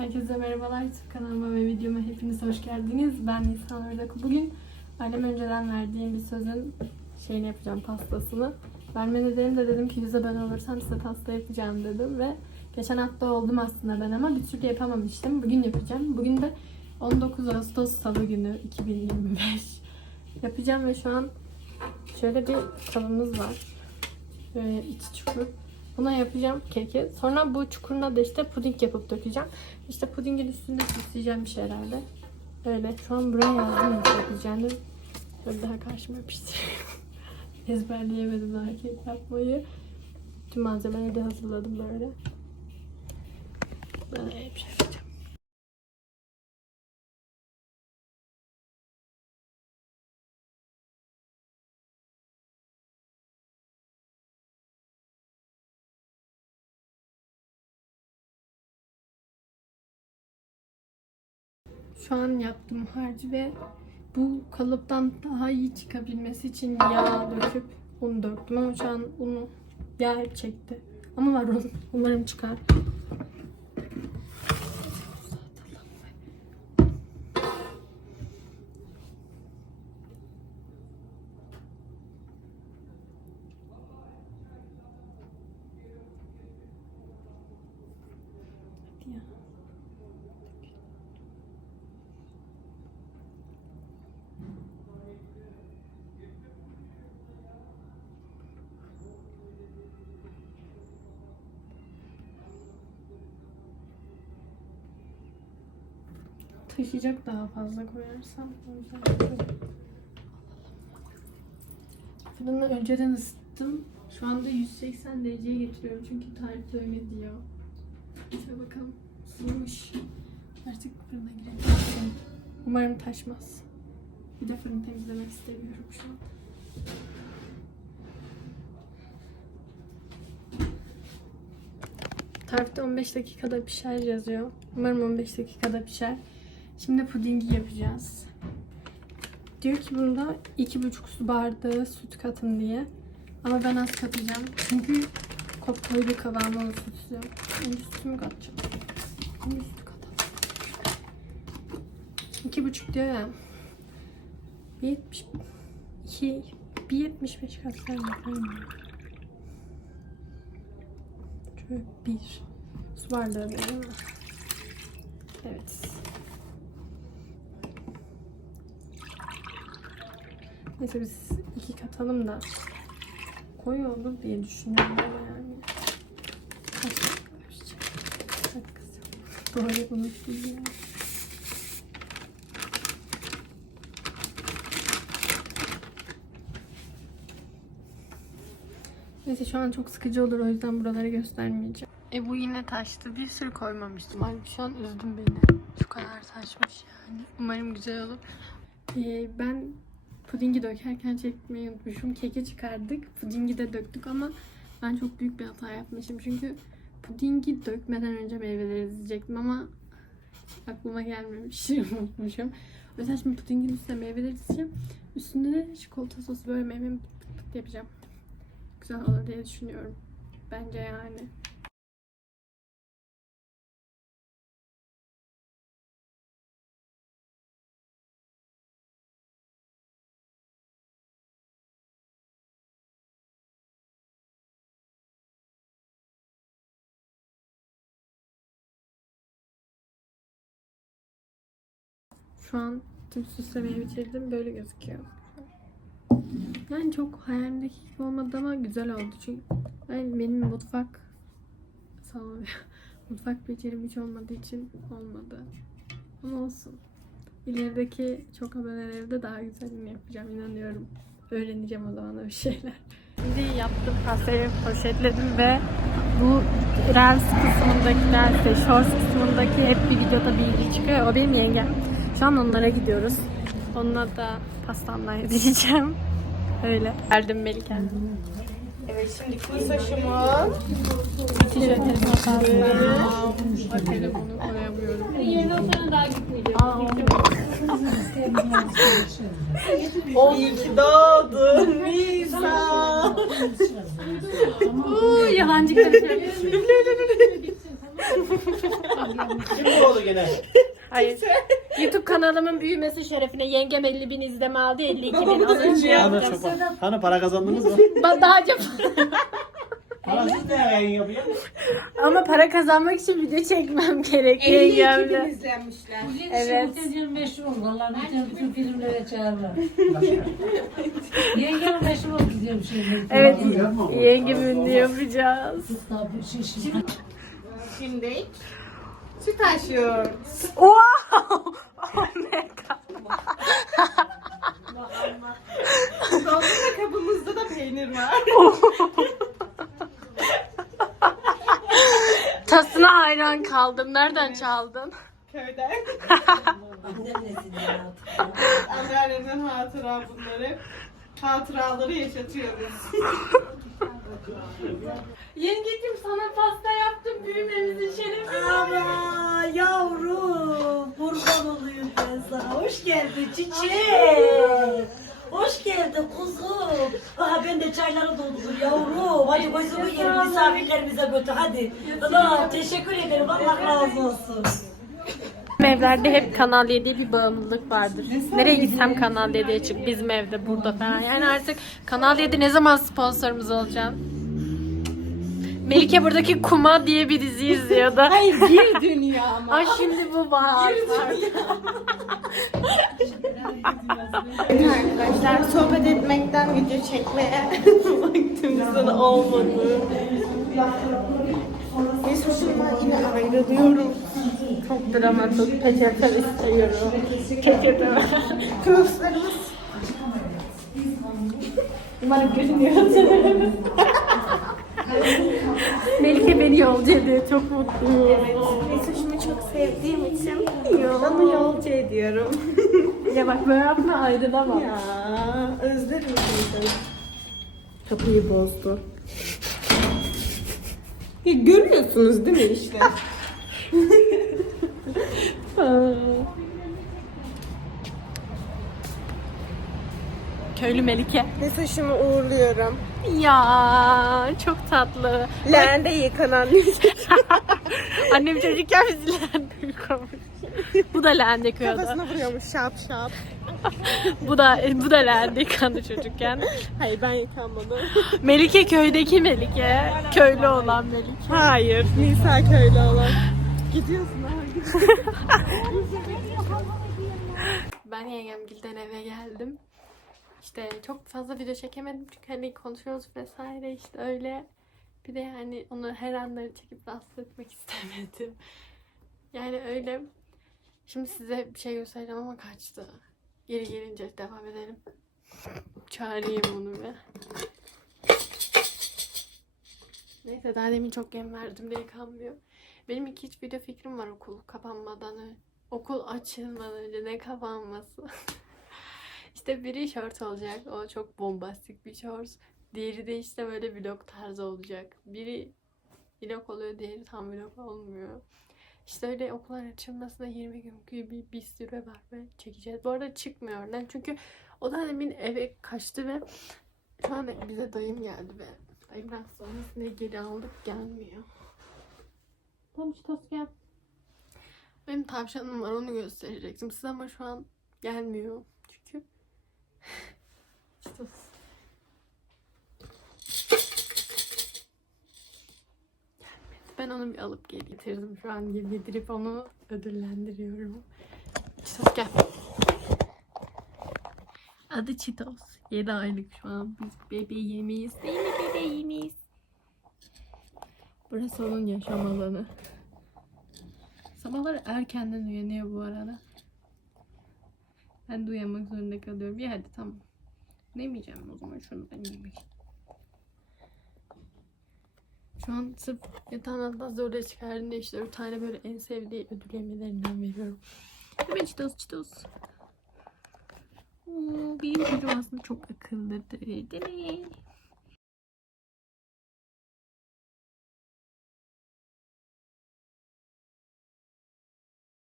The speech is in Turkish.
Herkese merhabalar. YouTube kanalıma ve videoma hepiniz hoş geldiniz. Ben Nisan Ördaku. Bugün annem önceden verdiğim bir sözün şeyini yapacağım, pastasını. Verme nedenim de dedim ki yüze ben olursam size pasta yapacağım dedim ve geçen hafta oldum aslında ben ama bir türlü yapamamıştım. Bugün yapacağım. Bugün de 19 Ağustos Salı günü 2025 yapacağım ve şu an şöyle bir kabımız var. Böyle içi çukur. Buna yapacağım keki. Sonra bu çukuruna da işte puding yapıp dökeceğim. İşte pudingin üstünde süsleyeceğim bir şey herhalde. Öyle. Şu an buraya yazdım nasıl yapacağını. Böyle daha karşıma yapıştırıyorum. Ezberleyemedim daha kek yapmayı. Tüm malzemeleri de hazırladım böyle. Böyle bir Şu an yaptığım harcı ve bu kalıptan daha iyi çıkabilmesi için yağ döküp un döktüm ama şu an unu yağ çekti. Ama var un. Umarım çıkar. Hadi Taşıyacak daha fazla koyarsam. Fırını önceden ısıttım. Şu anda 180 dereceye getiriyorum çünkü tarifte öyle diyor. Şöyle bakalım. Isınmış. Artık fırına girelim. Umarım taşmaz. Bir de fırını temizlemek istemiyorum şu an. Tarifte 15 dakikada pişer yazıyor. Umarım 15 dakikada pişer. Şimdi pudingi yapacağız. Diyor ki bunda 2,5 su bardağı süt katın diye. Ama ben az katacağım. Çünkü kop koyu kıvamı olur sütsü. Önce sütümü katacağım. Önce sütü katalım. 2,5 diyor ya. 1,70 2 1,75 katsayım. Şöyle bir su bardağı mi? Evet. Neyse biz iki katalım da koyu olur diye düşünüyorum ama yani. Doğru unuttum ya. Neyse şu an çok sıkıcı olur o yüzden buraları göstermeyeceğim. E bu yine taştı. Bir sürü koymamıştım. Halbuki şu an üzdüm beni. Şu kadar taşmış yani. Umarım güzel olur. Ee, ben pudingi dökerken çekmeyi unutmuşum. Keki çıkardık. Pudingi de döktük ama ben çok büyük bir hata yapmışım. Çünkü pudingi dökmeden önce meyveleri dizecektim ama aklıma gelmemiş. Unutmuşum. Yüzden şimdi pudingin üstüne meyveleri dizeceğim. Üstünde de çikolata sosu böyle meyve pıt pıt yapacağım. Güzel olur diye düşünüyorum. Bence yani. Şu an tüm süslemeyi bitirdim. Böyle gözüküyor. Yani çok hayalimdeki gibi olmadı ama güzel oldu. Çünkü ben, benim mutfak salonu mutfak becerim hiç olmadığı için olmadı. Ama olsun. İlerideki çok abonelerde daha güzelini yapacağım inanıyorum. Öğreneceğim o zaman bir şeyler. Şimdi yaptım pastayı poşetledim ve bu Reels kısmındakiler, işte kısmındaki hep bir videoda bilgi çıkıyor. O benim yengem. Şu an onlara gidiyoruz. Onunla da pastamdan yedireceğim. Öyle. Verdim Melike. Evet şimdi kuru saçımı Tişörtleri Bak hele bunu koyamıyorum. İyi ki doğdun Nisa. Uuu yalancı karışıyor. Kim bu oldu gene? Hayır. YouTube kanalımın büyümesi şerefine yengem 50 bin izleme aldı 52 bin. Az önce Hani, yaptım. hani para kazandınız mı? Ben daha önce Parasız ne yayın yapıyor? ama para kazanmak için video çekmem gerekiyor yengemle. izlenmişler. Evet. Evet. meşhur oldu. Vallahi bütün, bütün filmlere çağırırlar. Yengem meşhur oldu diyorum şimdi. Evet. Yengem ünlü yapacağız. Tabii. Şimdi süt açıyoruz. Wow! Oh my god. Dondurma kabımızda da peynir var. Tasına hayran kaldım. Nereden çaldın? Köyden. Anneannemden hatıra bunları. Hatıraları yaşatıyoruz. Yengeciğim sana pasta yaptım büyümemizin şerefine. Ama yavrum kurban olayım ben sana. Hoş geldin çiçeğim. Hoş geldin kuzum. Aha ben de çayları doldurdum yavrum. Hadi gözümü yiyelim misafirlerimize götür hadi. Allah teşekkür ederim. Allah razı olsun. Evlerde hep Kanal 7'ye bir bağımlılık vardır. Nereye gitsem Kanal 7'ye çık. Bizim evde, burada falan. Yani artık Kanal 7 ne zaman sponsorumuz olacak? Melike buradaki Kuma diye bir dizi izliyordu. Hayır bir dünya ama. Ay şimdi bu var. Arkadaşlar sohbet etmekten video çekmeye vaktimizden olmadı. Neyse şimdi ben yine ayrılıyorum. Çok dramatik. Peçete istiyorum. Peçete Kılıçlarımız Umarım görünüyor. Melike beni yolcu ediyor. Çok mutluyum. Mesajımı çok sevdiğim için onu yolcu ediyorum. Ya bak böyle yapma ayrılamam. ya özlerim seni. Kapıyı bozdu. Ya, görüyorsunuz değil mi işte? Köylü Melike. Mesajımı uğurluyorum. Ya çok tatlı. Leğende yıkanan Annem çocukken bizi leğende yıkamış. Bu da leğende yıkıyordu. kafasına vuruyormuş şap şap. Bu da bu da leğende yıkandı çocukken. Hayır ben yıkanmadım. Melike köydeki Melike. Köylü olan Melike. Hayır. Nisa köylü olan. Gidiyorsun ha. Ben yengemgilden eve geldim. İşte çok fazla video çekemedim çünkü hani konuşuyoruz vesaire işte öyle. Bir de yani onu her anları çekip rahatsız etmek istemedim. Yani öyle. Şimdi size bir şey göstereceğim ama kaçtı. Geri gelince devam edelim. Çağırayım onu bir. Neyse daha demin çok yem verdim diye kalmıyor. Benim iki üç video fikrim var okul kapanmadan önce. Okul açılmadan önce ne kapanması. işte biri short olacak. O çok bombastik bir short. Diğeri de işte böyle vlog tarzı olacak. Biri vlog oluyor, diğeri tam vlog olmuyor. İşte öyle okullar açılmasına 20 gün bir, bir süre var ve çekeceğiz. Bu arada çıkmıyor oradan çünkü o da demin eve kaçtı ve şu an bize dayım geldi ve dayımdan sonrasında geri aldık gelmiyor. Tamam işte gel. Benim tavşanım var onu gösterecektim size ama şu an gelmiyor. Çünkü işte Gelmedi. Ben onu bir alıp geri getirdim. Şu an geri getirip onu ödüllendiriyorum. Çitos gel. Adı Çitos. 7 aylık şu an. Biz bebeğimiz. Değil mi? Burası onun yaşam alanı. Sabahları erkenden uyanıyor bu arada. Ben de uyanmak zorunda kalıyorum. İyi hadi tamam. Ne yemeyeceğim o zaman şunu ben yemeyeyim. Şu an sırf yatağın altından zorla çıkardığında işte bir tane böyle en sevdiği ödül yemelerinden veriyorum. Evet çitos çitos. Oo, benim çocuğum aslında çok akıllıdır değil mi?